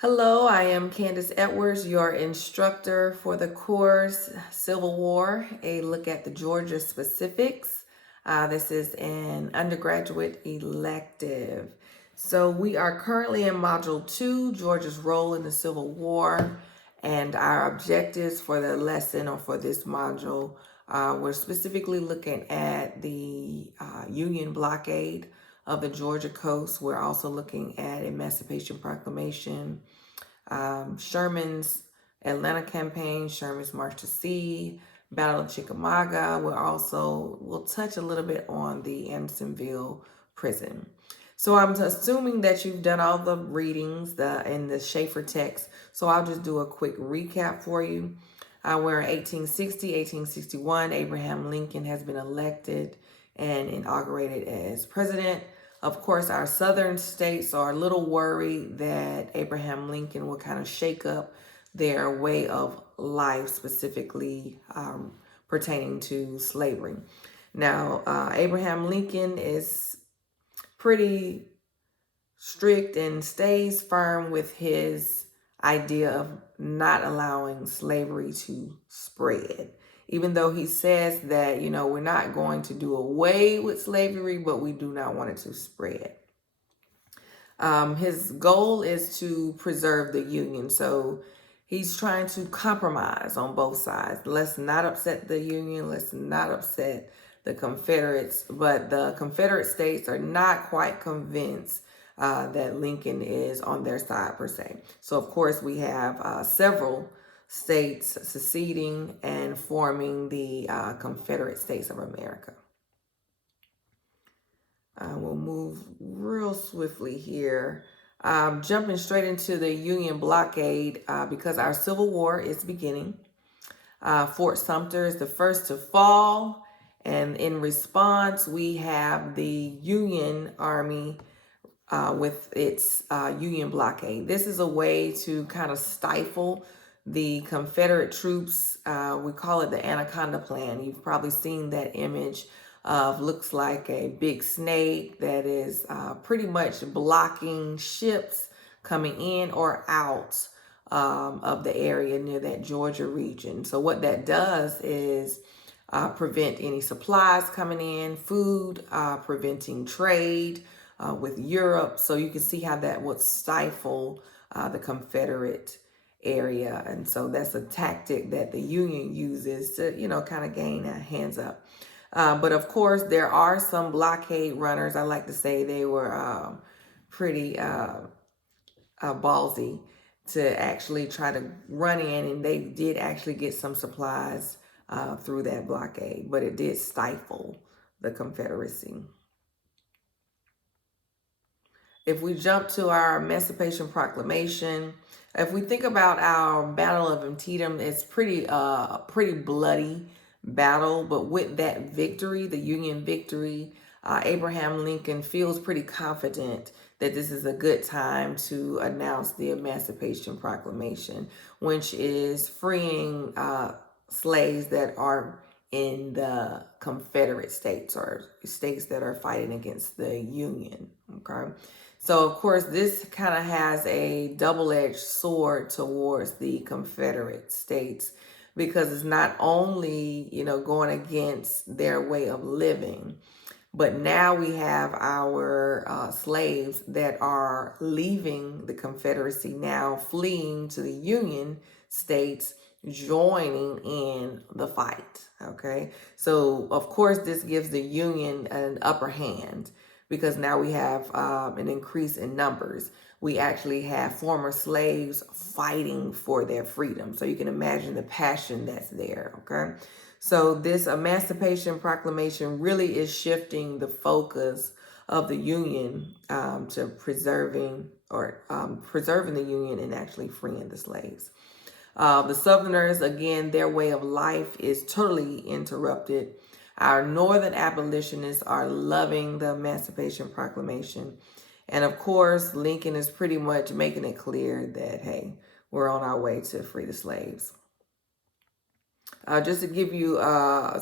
Hello, I am Candace Edwards, your instructor for the course Civil War, a look at the Georgia specifics. This is an undergraduate elective. So we are currently in Module 2, Georgia's role in the Civil War, and our objectives for the lesson or for this module, we're specifically looking at the Union blockade of the Georgia coast. We're also looking at Emancipation Proclamation, Sherman's Atlanta campaign, Sherman's March to Sea, Battle of Chickamauga. We'll touch a little bit on the Andersonville prison. So I'm assuming that you've done all the readings in the Schaefer text. So I'll just do a quick recap for you. We're in 1861, Abraham Lincoln has been elected and inaugurated as president. Of course, our southern states are a little worried that Abraham Lincoln will kind of shake up their way of life, specifically pertaining to slavery. Now, Abraham Lincoln is pretty strict and stays firm with his idea of not allowing slavery to spread. Even though he says that, we're not going to do away with slavery, but we do not want it to spread. His goal is to preserve the Union. So he's trying to compromise on both sides. Let's not upset the Union. Let's not upset the Confederates. But the Confederate states are not quite convinced that Lincoln is on their side per se. So of course we have several states seceding and forming the Confederate States of America. We'll move real swiftly here. Jumping straight into the Union blockade because our Civil War is beginning. Fort Sumter is the first to fall. And in response, we have the Union Army with its Union blockade. This is a way to kind of stifle the Confederate troops. We call it the Anaconda Plan. You've probably seen that image of looks like a big snake that is pretty much blocking ships coming in or out of the area near that Georgia region. So what that does is prevent any supplies coming in, food, preventing trade with Europe. So you can see how that would stifle the Confederate area. And so that's a tactic that the Union uses to, kind of gain a hands up. But of course, there are some blockade runners. I like to say they were pretty ballsy to actually try to run in, and they did actually get some supplies through that blockade, but it did stifle the Confederacy. If we jump to our Emancipation Proclamation, if we think about our Battle of Antietam, it's pretty bloody battle, but with that victory, the Union victory, Abraham Lincoln feels pretty confident that this is a good time to announce the Emancipation Proclamation, which is freeing slaves that are in the Confederate states or states that are fighting against the Union. Okay. So, of course, this kind of has a double-edged sword towards the Confederate states because it's not only, going against their way of living, but now we have our slaves that are leaving the Confederacy now, fleeing to the Union states, joining in the fight. Okay. So, of course, this gives the Union an upper hand, because now we have an increase in numbers. We actually have former slaves fighting for their freedom. So you can imagine the passion that's there, okay? So this Emancipation Proclamation really is shifting the focus of the Union to preserving the Union and actually freeing the slaves. The Southerners, again, their way of life is totally interrupted. Our Northern abolitionists are loving the Emancipation Proclamation. And of course, Lincoln is pretty much making it clear that, hey, we're on our way to free the slaves. Just to give you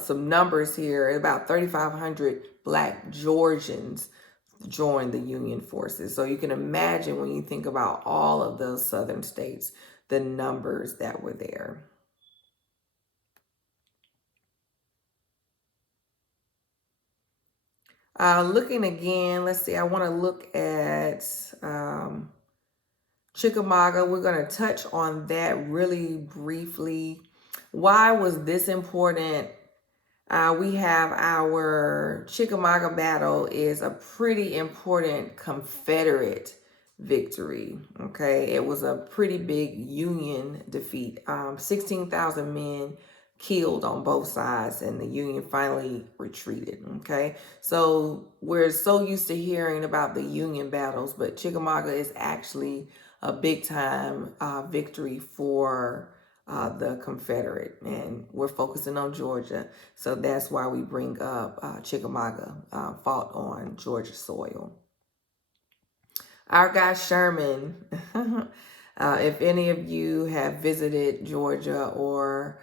some numbers here, about 3,500 Black Georgians joined the Union forces. So you can imagine when you think about all of those southern states, the numbers that were there. Looking again, let's see, I want to look at Chickamauga. We're going to touch on that really briefly. Why was this important? We have our Chickamauga battle is a pretty important Confederate victory. Okay, it was a pretty big Union defeat. 16,000 men killed on both sides, and the Union finally retreated. Okay, so we're so used to hearing about the Union battles, but Chickamauga is actually a big time victory for the Confederate, and we're focusing on Georgia, so that's why we bring up Chickamauga fought on Georgia soil. Our guy Sherman, if any of you have visited Georgia or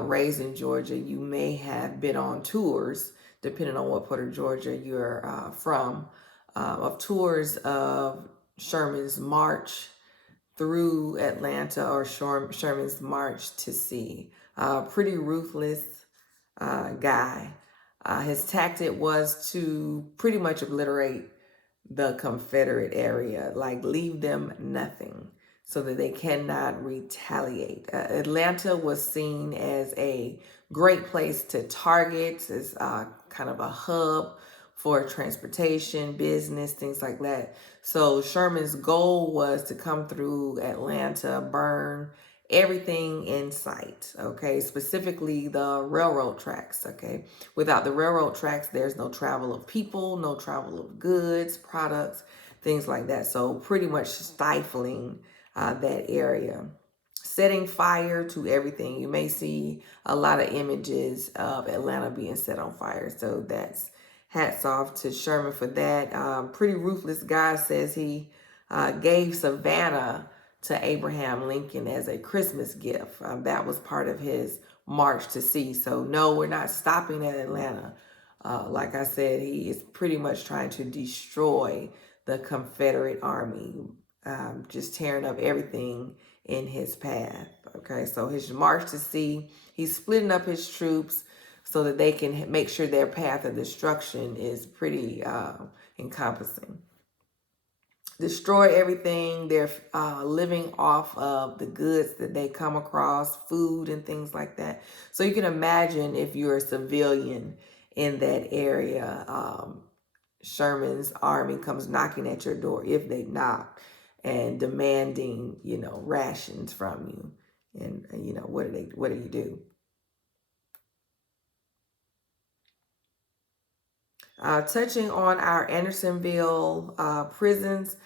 raised in Georgia, you may have been on tours, depending on what part of Georgia you're from, of tours of Sherman's march through Atlanta, or Sherman's march to sea. Pretty ruthless guy. His tactic was to pretty much obliterate the Confederate area, like leave them nothing so that they cannot retaliate. Atlanta was seen as a great place to target, as kind of a hub for transportation, business, things like that. So Sherman's goal was to come through Atlanta, burn everything in sight, okay? Specifically the railroad tracks, okay? Without the railroad tracks, there's no travel of people, no travel of goods, products, things like that. So pretty much stifling that area. Setting fire to everything. You may see a lot of images of Atlanta being set on fire. So that's hats off to Sherman for that. Pretty ruthless guy. Says he gave Savannah to Abraham Lincoln as a Christmas gift. That was part of his march to sea. So no, we're not stopping at Atlanta. Like I said, he is pretty much trying to destroy the Confederate Army, just tearing up everything in his path. Okay, so his march to sea, he's splitting up his troops so that they can make sure their path of destruction is pretty encompassing. Destroy everything. They're living off of the goods that they come across, food and things like that. So you can imagine if you're a civilian in that area, Sherman's army comes knocking at your door, if they knock, and demanding, rations from you. And what do you do? Touching on our Andersonville prisons,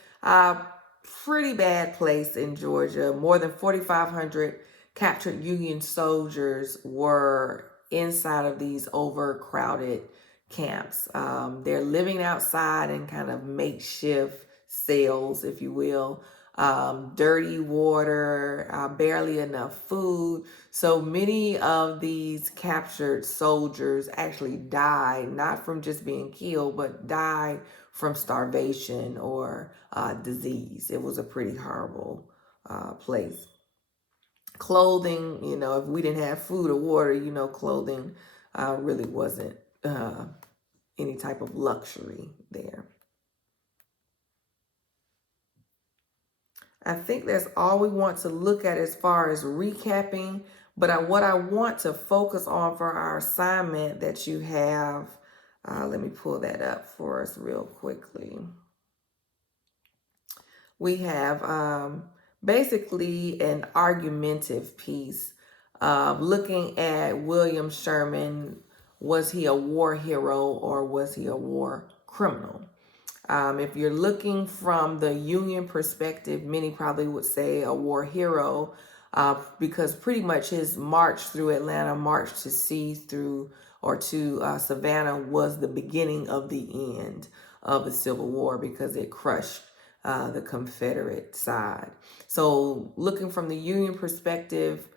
pretty bad place in Georgia. More than 4,500 captured Union soldiers were inside of these overcrowded camps. They're living outside in kind of makeshift cells, if you will. Dirty water, barely enough food. So many of these captured soldiers actually died, not from just being killed, but died from starvation or disease. It was a pretty horrible place. Clothing, if we didn't have food or water, clothing really wasn't any type of luxury there. I think that's all we want to look at as far as recapping. But what I want to focus on for our assignment that you have, let me pull that up for us real quickly. We have basically an argumentative piece looking at William Sherman. Was he a war hero or was he a war criminal? If you're looking from the Union perspective, many probably would say a war hero because pretty much his march through Atlanta, march to sea through or to Savannah was the beginning of the end of the Civil War because it crushed the Confederate side. So looking from the Union perspective,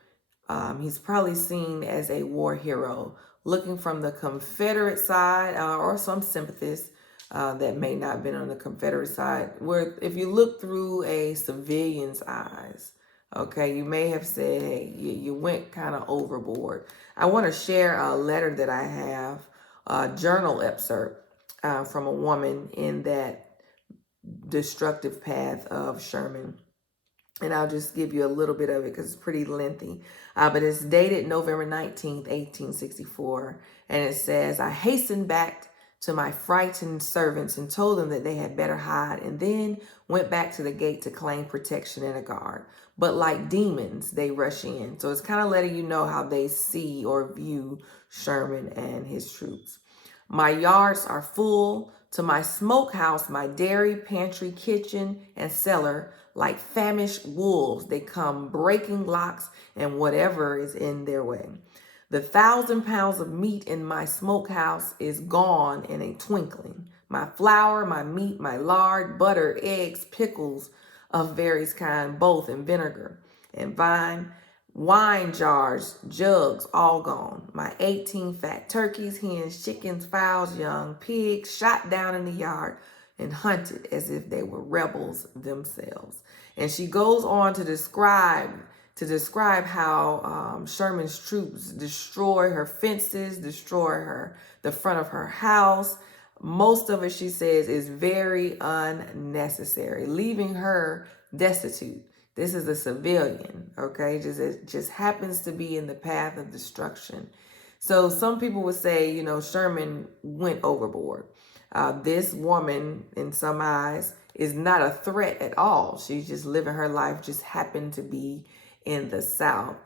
he's probably seen as a war hero. Looking from the Confederate side or some sympathists, that may not have been on the Confederate side, where if you look through a civilian's eyes, okay, you may have said, hey, you went kind of overboard. I want to share a letter that I have, a journal excerpt from a woman in that destructive path of Sherman. And I'll just give you a little bit of it because it's pretty lengthy. But it's dated November 19th, 1864. And it says, I hastened back to my frightened servants and told them that they had better hide, and then went back to the gate to claim protection and a guard. But like demons, they rush in. So it's kind of letting you know how they see or view Sherman and his troops. My yards are full. To my smokehouse, my dairy, pantry, kitchen, and cellar, like famished wolves, they come breaking locks and whatever is in their way. The 1,000 pounds of meat in my smokehouse is gone in a twinkling. My flour, my meat, my lard, butter, eggs, pickles of various kind, both in vinegar and wine jars, jugs, all gone. My 18 fat turkeys, hens, chickens, fowls, young pigs, shot down in the yard and hunted as if they were rebels themselves. And she goes on to describe how Sherman's troops destroy her fences, destroy the front of her house. Most of it, she says, is very unnecessary, leaving her destitute. This is a civilian, okay? It just happens to be in the path of destruction. So some people would say, Sherman went overboard. This woman, in some eyes, is not a threat at all. She's just living her life, just happened to be in the South.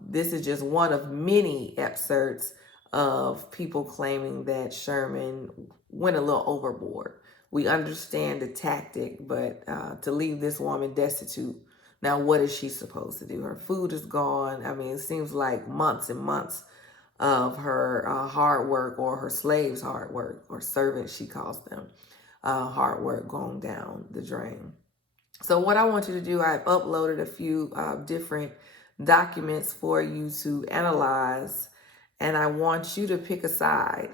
This is just one of many excerpts of people claiming that Sherman went a little overboard. We understand the tactic, but to leave this woman destitute, now what is she supposed to do? Her food is gone. I mean, it seems like months and months of her hard work, or her slaves' hard work, or servants, she calls them, hard work going down the drain. So what I want you to do, I've uploaded a few different documents for you to analyze, and I want you to pick a side.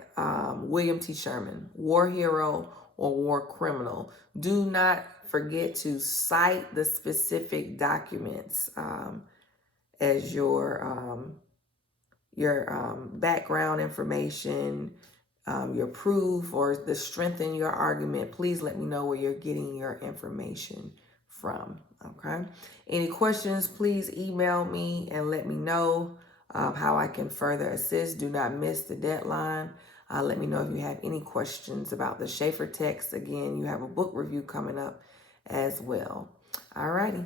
William T. Sherman, war hero or war criminal. Do not forget to cite the specific documents as your background information, your proof, or to strengthen your argument. Please let me know where you're getting your information from, okay? Any questions, please email me and let me know how I can further assist. Do not miss the deadline. Let me know if you have any questions about the Schaeffer text. Again, you have a book review coming up as well. All righty.